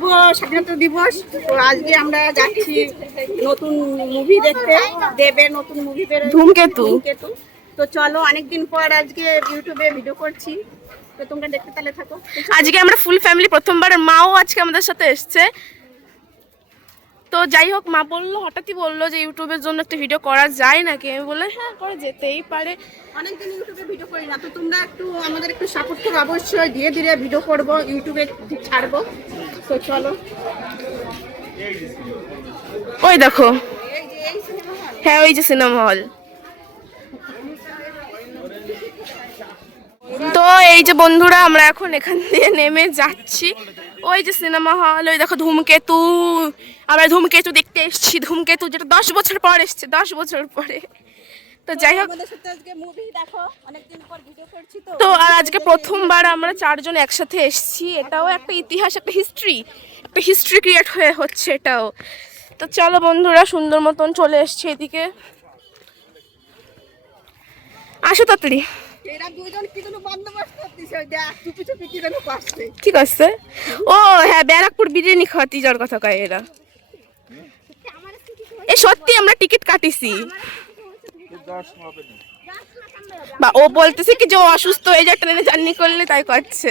শুভ স্বাধীনতা দিবস। তো আজকে আমরা যাচ্ছি নতুন মুভি দেখতে দেবে নতুন মুভি বেরোয় ধূমকেতু। ধূমকেতু। তো চলো অনেকদিন পর আজকে ইউটিউবে ভিডিও করছি। তো তোমরা দেখতে তাহলে থাকো। আজকে আমরা ফুল ফ্যামিলি প্রথমবার মাও আজকে আমাদের সাথে এসছে। তো যাই হোক মা বলল হঠাৎই বলল যে ইউটিউবের জন্য একটা ভিডিও করা যায় নাকি? আমি বললাম হ্যাঁ করা যেতেই পারে। অনেকদিন ইউটিউবে ভিডিও করি না তো তোমরা একটু আমাদের একটু সাপোর্ট করো। অবশ্যই ধীরে ধীরে ভিডিও করব ইউটিউবে ছাড়বো। তো চলো। ওই দেখো। হ্যাঁ ওই যে সিনেমা হল তো এই যে বন্ধুরা আমরা এখন এখান দিয়ে নেমে যাচ্ছি। ওই যে সিনেমা হল ওই দেখো ধূমকেতু। আমরা ধূমকেতু দেখতে এসেছি। ধূমকেতু যেটা দশ বছর পর এসছে দশ বছর পরে। তো যাই হোক। তো। আর আজকে প্রথমবার আমরা চারজন একসাথে এসেছি। এটাও একটা ইতিহাস একটা হিস্ট্রি একটা হিস্ট্রি ক্রিয়েট হয়ে হচ্ছে এটাও। তো চলো বন্ধুরা সুন্দর মতন চলে এসছে এদিকে। আসো তাড়াতাড়ি। এরা দুজন কি যেন বন্দোবস্ত করতেছে ওই দেখ চুপি চুপি কি যেন করছে ঠিক আছে ও হ্যাঁ ব্যারাকপুর বিরিয়ানি খাওয়াতে যাওয়ার কথা কয় এরা। এ সত্যি আমরা টিকিট কাটিছি। বা ও বলতেছে কি যে ও অসুস্থ হয়ে যায় ট্রেনে জার্নি করলে তাই করছে।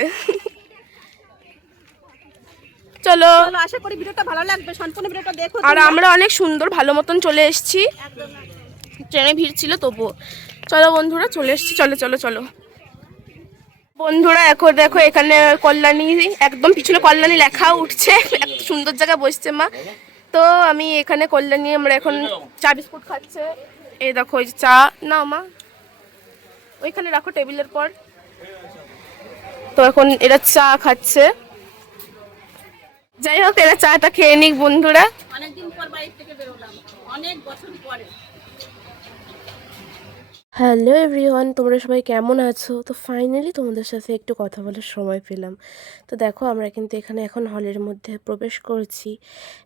চলো। চলো আশা করি ভিডিওটা ভালো লাগবে সম্পূর্ণ ভিডিওটা দেখো আর আমরা অনেক সুন্দর ভালো মতন চলে এসেছি। ট্রেনে ভিড় ছিল তবুও। চলো বন্ধুরা, চলে এসেছি। চলো চলো চলো। বন্ধুরা এখন দেখো, এখানে কল্যাণী, একদম পিছনে কল্যাণী লেখা উঠছে। এত সুন্দর জায়গা বসছে মা। তো আমি এখানে কল্যাণী, আমরা এখন চা বিস্কুট খাচ্ছে। এই দেখো ওই চা। না মা, ওইখানে রাখো টেবিলের পর। তো এখন এরা চা খাচ্ছে। যাই হোক, এরা চাটা খেয়ে নিক বন্ধুরা। অনেকদিন পর বাড়ি থেকে বেরোলাম। অনেক বছর পরে। হ্যালো এভরিওয়ান তোমরা সবাই কেমন আছো? তো ফাইনালি তোমাদের সাথে একটু কথা বলার সময় পেলাম। তো দেখো, আমরা কিন্তু এখানে এখন হলের মধ্যে প্রবেশ করছি।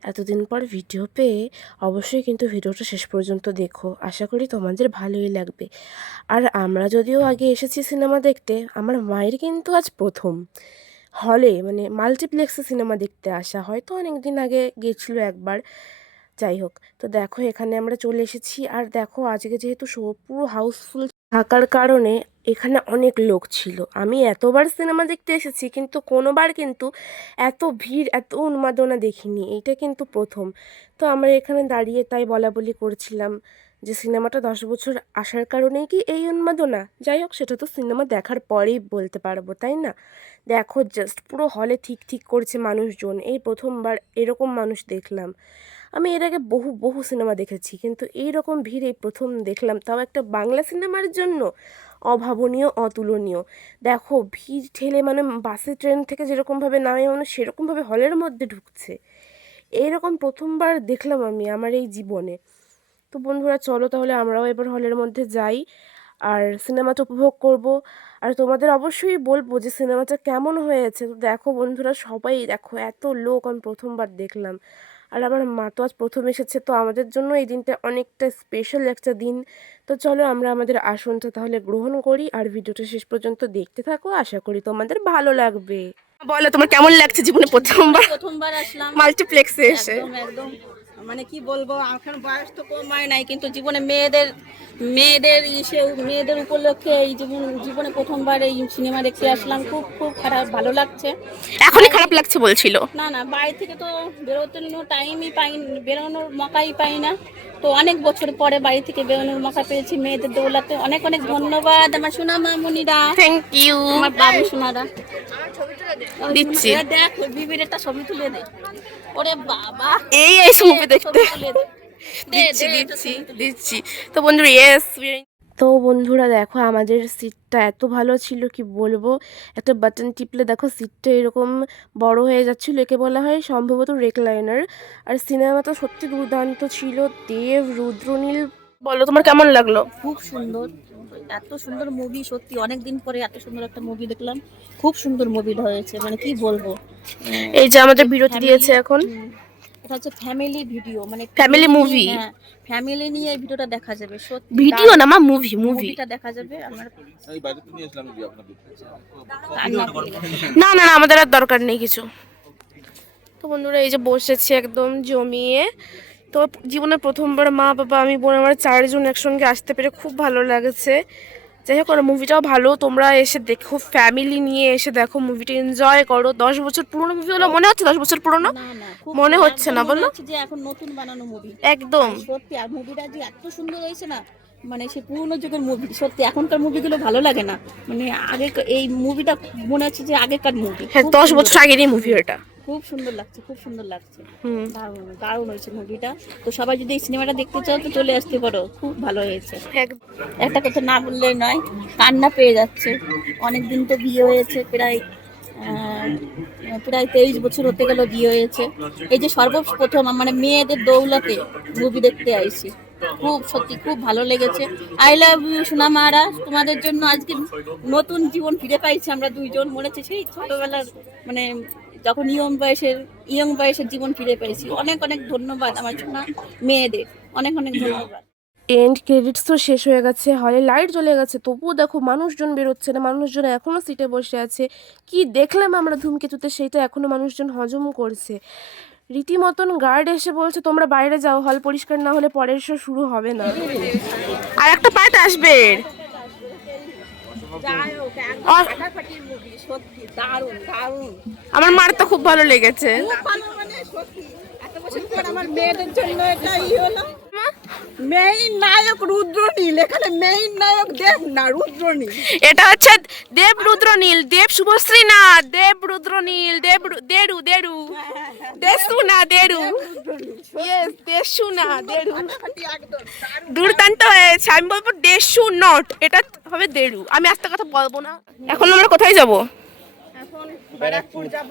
এতদিন পর ভিডিও পেয়ে অবশ্যই কিন্তু ভিডিওটা শেষ পর্যন্ত দেখো। আশা করি তোমাদের ভালোই লাগবে। আর আমরা যদিও আগে এসেছি সিনেমা দেখতে, আমার মায়ের কিন্তু আজ প্রথম। হলে মানে মাল্টিপ্লেক্সে সিনেমা দেখতে আসা হয়তো অনেক দিন আগে গিয়েছিল একবার। যাই হোক, তো দেখো এখানে আমরা চলে এসেছি। আর দেখো আজকে যেহেতু শো পুরো হাউসফুল থাকার কারণে এখানে অনেক লোক ছিল। আমি এতবার সিনেমা দেখতে এসেছি, কিন্তু কোনোবার কিন্তু এত ভিড়, এত উন্মাদনা দেখিনি। এইটা কিন্তু প্রথম। তো আমরা এখানে দাঁড়িয়ে তাই বলা বলি করছিলাম যে সিনেমাটা দশ বছর আসার কারণেই কি এই উন্মাদনা? যাই হোক, সেটা তো সিনেমা দেখার পরেই বলতে পারব, তাই না? দেখো জাস্ট পুরো হলে ঠিক ঠিক করছে মানুষজন। এই প্রথমবার এরকম মানুষ দেখলাম। আমি এর আগে বহু বহু সিনেমা দেখেছি। কিন্তু এই রকম ভিড় এই প্রথম দেখলাম তাও একটা বাংলা সিনেমার জন্য অভাবনীয়, অতুলনীয়। দেখো, ভিড় ঠেলে মানে বাসে, ট্রেন থেকে যেরকমভাবে নামে মানুষ, সেরকমভাবে হলের মধ্যে ঢুকছে। এইরকম প্রথমবার দেখলাম আমি আমার এই জীবনে। তো বন্ধুরা, চলো তাহলে আমরাও এবার হলের মধ্যে যাই আর সিনেমাটা উপভোগ করব। আর তোমাদের অবশ্যই বলব যে সিনেমাটা কেমন হয়েছে। তো দেখো বন্ধুরা, সবাই দেখো, এত লোক আমি প্রথমবার দেখলাম। আর আমার মা তো আজ প্রথম এসেছে তো আমাদের জন্য এই দিনটা অনেকটা স্পেশাল একটা দিন। তো চলো আমরা আমাদের আসনটা তাহলে গ্রহণ করি আর ভিডিওটা শেষ পর্যন্ত দেখতে থাকো আশা করি তোমাদের ভালো লাগবে। বলো তোমার কেমন লাগছে জীবনে প্রথমবার? প্রথমবার আসলাম। মাল্টিপ্লেক্সে এসে। একদম একদম। মানে কি বলব এখন বয়স তো কম হয় নাই কিন্তু জীবনে মেয়েদের মেয়েদের ইসে মেয়েদের উপলক্ষে এই জীবন জীবনে প্রথমবার এই সিনেমা দেখতে আসলাম। খুব খুব খারাপ ভালো লাগছে। এখনই খারাপ লাগছে বলছিল? না না বাড়ি থেকে তো বেরোতে টাইমই পাই বেরোনোর মকাই পাই না। তো অনেক বছর পরে বাড়ি থেকে বেরোনোর মাথা পেয়েছি মেয়েদের দৌলাতে। অনেক অনেক ধন্যবাদ আমার সোনা মামুনিরা। থ্যাংক ইউ আমার বাবু সোনারা। দিচ্ছি। দেখ বিবির একটা ছবি তুলে দে। ওরে বাবা। এই এই ছবি দেখতে। দিচ্ছি দিচ্ছি দিচ্ছি। তো বন্ধুরা ইয়েস তো বন্ধুরা দেখো আমাদের সিটটা এত ভালো ছিল কি বলব? একটা বাটন টিপলে দেখো সিটটা এরকম বড় হয়ে যাচ্ছিল একে বলা হয় সম্ভবত রেকলাইনার আর সিনেমা তো সত্যি দুর্দান্ত ছিল। দেব রুদ্রনীল বলো তোমার কেমন লাগল? খুব সুন্দর। এত সুন্দর মুভি সত্যি অনেক দিন পরে এত সুন্দর একটা মুভি দেখলাম। খুব সুন্দর মুভি হয়েছে মানে কি বলব? এই যে আমাদের বিরতি দিয়েছে এখন। এটা হচ্ছে ফ্যামিলি ভিডিও মানে Family movie। ফ্যামিলি নিয়ে এই ভিডিওটা দেখা যাবে সত্যি ভিডিও না মা মুভি মুভি মুভিটা দেখা যাবে আমার আমি বাড়িতে নিয়ে আসলাম যদি আপনাদের। না না না আমাদের আর দরকার নেই কিছু। তো বন্ধুরা এই যে বসেছি একদম জমিয়ে। তো জীবনে প্রথমবার মা বাবা আমি বোন আমার চারজন একসঙ্গে আসতে পেরে খুব ভালো লাগছে। যাই হোক মুভিটাও ভালো। তোমরা এসে দেখো ফ্যামিলি নিয়ে এসে দেখো মুভিটা এনজয় করো। দশ বছর পুরনো মুভি হলো মনে হচ্ছে দশ বছর পুরনো? মনে হচ্ছে না, বলো? যে এখন নতুন বানানো মুভি একদম। সত্যি আর মুভিটা যে এত সুন্দর হয়েছে না মানে সে পুরনো যুগের মুভি সত্যি এখনকার মুভিগুলো ভালো লাগে না। মানে আগে এই মুভিটা মনে হচ্ছে যে আগেকার মুভি হ্যাঁ দশ বছর আগেরই মুভি ওটা। খুব সুন্দর লাগছে খুব সুন্দর লাগছে। দারুণ দারুণ হয়েছে মুভিটা তো সবাই যদি এই সিনেমাটা দেখতে চাও তো চলে আসতে পারো। খুব ভালো হয়েছে। একটা কথা না বললে নয় কান্না পেয়ে যাচ্ছে। অনেক দিন তো বিয়ে হয়েছে প্রায় প্রায় তেইশ বছর হতে গেল বিয়ে হয়েছে। এই যে সর্বপ্রথম মানে মেয়েদের দৌলাতে মুভি দেখতে আইছি। খুব সত্যি খুব ভালো লেগেছে। আই লাভ ইউ সোনা মারা তোমাদের জন্য আজকে নতুন জীবন ফিরে পাইছি আমরা দুইজন। মনে হচ্ছে সেই ছোটবেলার মানে যখন ইয়ং বয়সের ইয়ং বয়সের জীবন ফিরে পেয়েছি। অনেক অনেক ধন্যবাদ আমার সোনা মেয়েদের। অনেক অনেক ধন্যবাদ। এন্ড ক্রেডিটস তো শেষ হয়ে গেছে হলে লাইট জ্বলে গেছে তবুও দেখো মানুষজন বেরোচ্ছে না মানুষজন এখনও সিটে বসে আছে। কি দেখলাম আমরা ধূমকেতুতে সেইটা এখনও মানুষজন হজম করছে। রীতিমতন গার্ড এসে বলছে তোমরা বাইরে যাও হল পরিষ্কার না হলে পরের শো শুরু হবে না। আর একটা পার্ট আসবে। আমার মার তো খুব ভালো লেগেছে। মানে আমার মেয়েদের জন্য এটা হলো। মেইন নায়ক রুদ্রনীল এখানে মেইন নায়ক দেব না রুদ্রনীল। এটা হচ্ছে দেব রুদ্র নীল দেব শুভশ্রী না দেব রুদ্র নীল দেব দেরু দেরু। দেশু না দেরু। ইয়েস দেশু না দেরু। দুর্দান্ত হয়েছে আমি বলব দেশু নট এটা হবে দেরু। আমি আস্তে কথা বলব না। এখন আমরা কোথায় যাব? এখন ব্যারাকপুর যাব।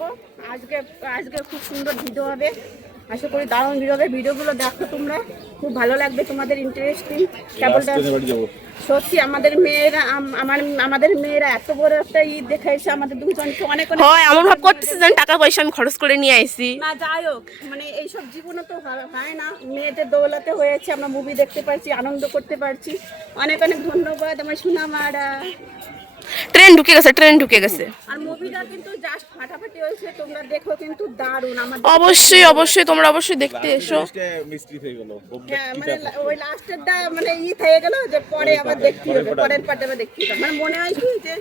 আজকে আজকে খুব সুন্দর ভিডিও হবে। আশা করি দারুণ হবে ভিডিওগুলো দেখো তোমরা। খুব ভালো লাগবে তোমাদের ইন্টারেস্টিং কেবলটা সত্যি আমাদের মেয়েরা আমার আমাদের মেয়েরা এত বড় একটা ঈদ দেখাইছে আমাদের দুজনকে অনেক অনেক হয় এমন ভাব করতেছে যেন টাকা পয়সা আমি খরচ করে নিয়ে আইছি। না যাই হোক মানে এইসব জীবনে তো হয়- হয় না। মেয়েদের দৌলতে হয়েছে আমরা মুভি দেখতে পারছি আনন্দ করতে পারছি। অনেক অনেক ধন্যবাদ আমার সোনা মারা ট্রেন ঢুকে গেছে ট্রেন ঢুকে গেছে। আর মুভিটা কিন্তু জাস্ট ফাটাফাটি হয়েছে তোমরা দেখো কিন্তু দারুণ আমাদের অবশ্যই অবশ্যই তোমরা অবশ্যই দেখতে এসো। মিস্ত্রি হয়ে গেল। হ্যাঁ, মানে ওই লাস্টেরটা মানে ই হয়ে গেল যে পরে আবার দেখতে হবে পরের পার্টে। আবার দেখতে হবে। মানে মনে হয় কি যে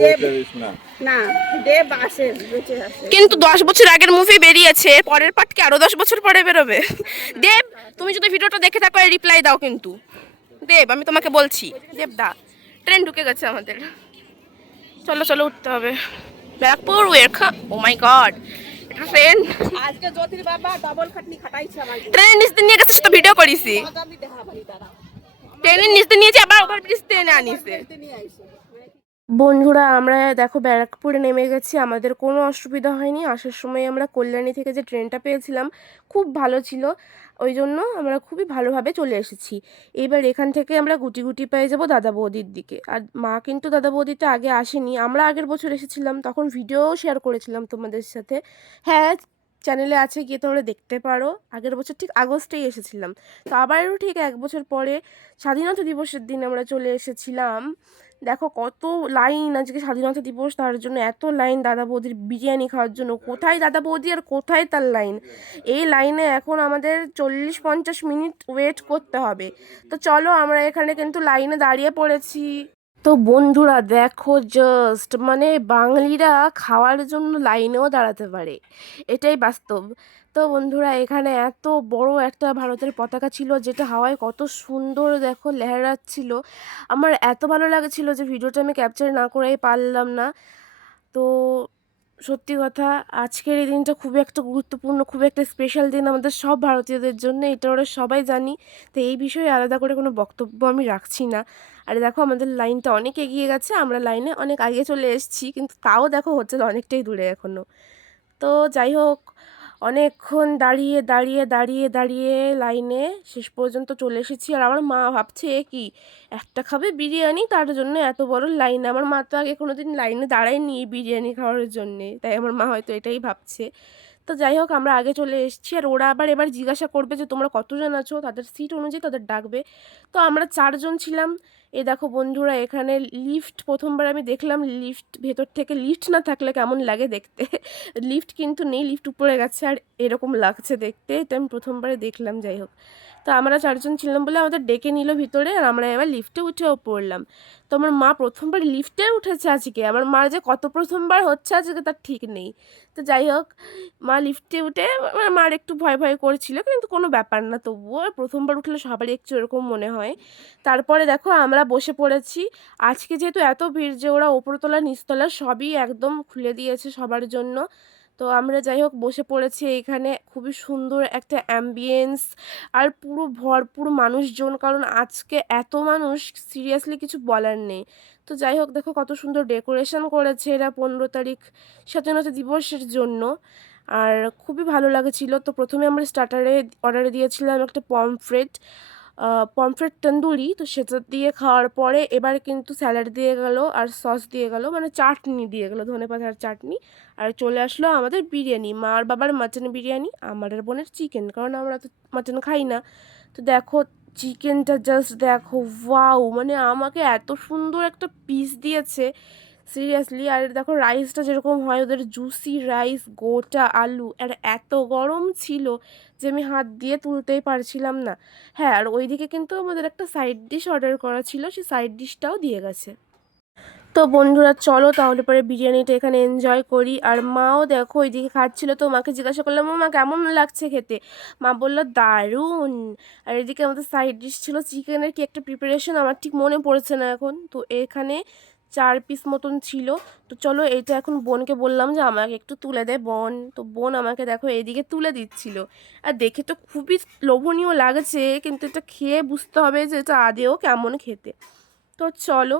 দেব না। না দেব আসে বেঁচে আসে। কিন্তু দশ বছর আগের মুভি বেরিয়েছে পরের পার্ট কি আরও দশ বছর পরে বেরোবে? দেব তুমি যদি ভিডিওটা দেখে থাকো রিপ্লাই দাও কিন্তু। দেব আমি তোমাকে বলছি দেব দা। ট্রেন ঢুকে গেছে আমাদের। চলো চলো উঠতে হবে। Barrackpore welcome oh my god এটা ট্রেন আজকে জ্যোতির বাবা ডবল খাটনি খাটাইছে আমাকে ট্রেন নিচ দিয়ে নিয়ে গেছে তো ভিডিও করেছি ট্রেনের নিচ দিয়ে নিয়েছি আবার ওভার ব্রিজ ট্রেনে আনিছে বন্ধুরা, আমরা দেখো ব্যারাকপুরে নেমে গেছি। আমাদের কোনো অসুবিধা হয়নি। আসার সময় আমরা কল্যাণী থেকে যে ট্রেনটা পেয়েছিলাম, খুব ভালো ছিল। ওই জন্য আমরা খুবই ভালোভাবে চলে এসেছি। এবার এখান থেকে আমরা গুটি গুটি পেয়ে যাব দাদা বৌদির দিকে। আর মা কিন্তু দাদা বৌদিতে আগে আসেনি। আমরা আগের বছর এসেছিলাম, তখন ভিডিও শেয়ার করেছিলাম তোমাদের সাথে। হ্যাঁ চ্যানেলে আছে, গিয়ে তোমরা দেখতে পারো। আগের বছর ঠিক আগস্টেই এসেছিলাম। তো আবারও ঠিক এক বছর পরে স্বাধীনতা দিবসের দিন আমরা চলে এসেছিলাম। দেখো কত লাইন আজকে স্বাধীনতা দিবস, তার জন্য এত লাইন দাদা বৌদির বিরিয়ানি খাওয়ার জন্য। কোথায় দাদা বৌদি আর কোথায় তার লাইন? এই লাইনে এখন আমাদের চল্লিশ পঞ্চাশ মিনিট ওয়েট করতে হবে। তো চলো আমরা এখানে কিন্তু লাইনে দাঁড়িয়ে পড়েছি। তো বন্ধুরা দেখো জাস্ট মানে বাঙালিরা খাওয়ার জন্য লাইনেও দাঁড়াতে পারে। এটাই বাস্তব। তো বন্ধুরা এখানে এত বড় একটা ভারতের পতাকা ছিল যেটা হাওয়ায় কত সুন্দর দেখো লেহরাচ্ছিল আমার এত ভালো লাগছিল যে ভিডিওটা আমি ক্যাপচার না করেই পারলাম না। তো সত্যি কথা, আজকের এই দিনটা খুবই একটা গুরুত্বপূর্ণ, খুবই একটা স্পেশাল দিন আমাদের সব ভারতীয়দের জন্য, এটা ওরা সবাই জানি। তো এই বিষয়ে আলাদা করে কোনো বক্তব্য আমি রাখছি না। আর দেখো, আমাদের লাইনটা অনেক এগিয়ে গেছে, আমরা লাইনে অনেক আগে চলে এসেছি, কিন্তু তাও দেখো হচ্ছে অনেকটাই দূরে এখনও তো যাই হোক, অনেকক্ষণ দাঁড়িয়ে দাঁড়িয়ে দাঁড়িয়ে দাঁড়িয়ে লাইনে শেষ পর্যন্ত চলে এসেছি। আর আমার মা ভাবছে, এ কি, একটা খাবে বিরিয়ানি? তার জন্য এত বড় লাইন। আমার মা তো আগে কোনো দিন লাইনে দাঁড়ায়নি বিরিয়ানি খাওয়ার জন্যে, তাই আমার মা হয়তো এটাই ভাবছে। তো যাই হোক, আমরা আগে চলে এসেছি, আর ওরা আবার এবার জিজ্ঞাসা করবে যে, তোমরা কতজন আছো? তাদের সিট অনুযায়ী তাদের ডাকবে। তো আমরা চারজন ছিলাম এ দেখো বন্ধুরা, এখানে লিফট প্রথমবার আমি দেখলাম লিফট ভেতর থেকে লিফট না থাকলে কেমন লাগে দেখতে? লিফট কিন্তু নেই লিফট উপরে গেছে আর এরকম লাগছে দেখতে, এটা আমি প্রথমবারে দেখলাম, যাই হোক। তো আমরা চারজন ছিলাম বলে আমাদের ডেকে নিল ভিতরে আর আমরা এবার লিফটে উঠেও পড়লাম। তো আমার মা প্রথমবার লিফটে উঠেছে আজকে, আমার মা যে কত প্রথমবার হচ্ছে আজকে তার ঠিক নেই। তো যাই হোক, মা লিফটে উঠে, আমার মার একটু ভয় ভয় করছিল, কিন্তু কোনো ব্যাপার না, তবুও প্রথমবার উঠলে সবারই একটু এরকম মনে হয়। তারপরে দেখো আমরা বসে পড়েছি। আজকে যেহেতু এত ভিড় যে ওরা ওপরতলা নিচতলা সবই একদম খুলে দিয়েছে সবার জন্য। তো আমরা যাই হোক বসে পড়েছি এখানে। খুবই সুন্দর একটা অ্যাম্বিয়েন্স আর পুরো ভরপুর মানুষজন, কারণ আজকে এত মানুষ সিরিয়াসলি কিছু বলার নেই। তো যাই হোক দেখো কত সুন্দর ডেকোরেশন করেছে এরা পনেরো তারিখ স্বাধীনতা দিবসের জন্য। আর খুবই ভালো লাগেছিল। তো প্রথমে আমরা স্টার্টারে অর্ডার দিয়েছিলাম একটা পমফ্রেট পমফ্রেট তন্দুরি, তো সেটা দিয়ে খাওয়ার পরে এবার কিন্তু স্যালাড দিয়ে গেল আর সস দিয়ে গেল মানে চাটনি দিয়ে গেলো, ধনে পাতার চাটনি। আর চলে আসলো আমাদের বিরিয়ানি মা আর বাবার মাটন বিরিয়ানি আমার বোনের চিকেন, কারণ আমরা তো মাটন খাই না। তো দেখো, চিকেনটা জাস্ট দেখো, ওয়াও মানে আমাকে এত সুন্দর একটা পিস দিয়েছে। সিরিয়াসলি আর দেখো রাইসটা যেরকম হয়, ওদের জুসি রাইস গোটা আলু, আর এত গরম ছিল যে আমি হাত দিয়ে তুলতেই পারছিলাম না। হ্যাঁ আর ওইদিকে কিন্তু আমাদের একটা সাইড ডিশ অর্ডার করা ছিল, সেই সাইড ডিশটাও দিয়ে গেছে। তো বন্ধুরা, চলো তাহলে পরে বিরিয়ানিটা এখানে এনজয় করি। আর মাও দেখো ওইদিকে খাচ্ছিল, তো মাকে জিজ্ঞাসা করলাম, মা, কেমন লাগছে খেতে? মা বলল, দারুণ! আর এদিকে আমাদের সাইড ডিশ ছিল চিকেনের কি একটা প্রিপারেশন আমার ঠিক মনে পড়ছে না এখন। তো এখানে চার পিস মতন ছিল। তো চলো এটা এখন বোনকে বললাম যে, আমাকে একটু তুলে দে বোন। তো বোন আমাকে দেখো এদিকে তুলে দিচ্ছিল। আর দেখে তো খুবই লোভনীয় লাগছে, কিন্তু এটা খেয়ে বুঝতে হবে যে এটা আদেও কেমন খেতে। তো চলো,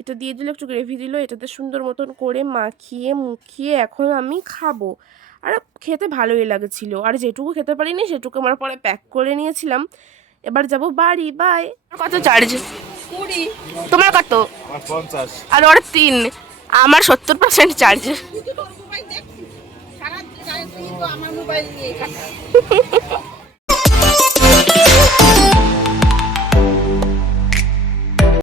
এটা দিয়ে দিল, একটু গ্রেভি দিল, এটাতে সুন্দর মতন করে মাখিয়ে মুখিয়ে এখন আমি খাব। আর খেতে ভালোই লাগছিল। আর যেটুকু খেতে পারিনি, সেটুকু আমার পরে প্যাক করে নিয়েছিলাম। এবার যাব বাড়ি বাই কত চার্জ তোমার কত? আর ওর তিন। আমার সত্তর পার্সেন্ট চার্জ আমার মোবাইল নিয়ে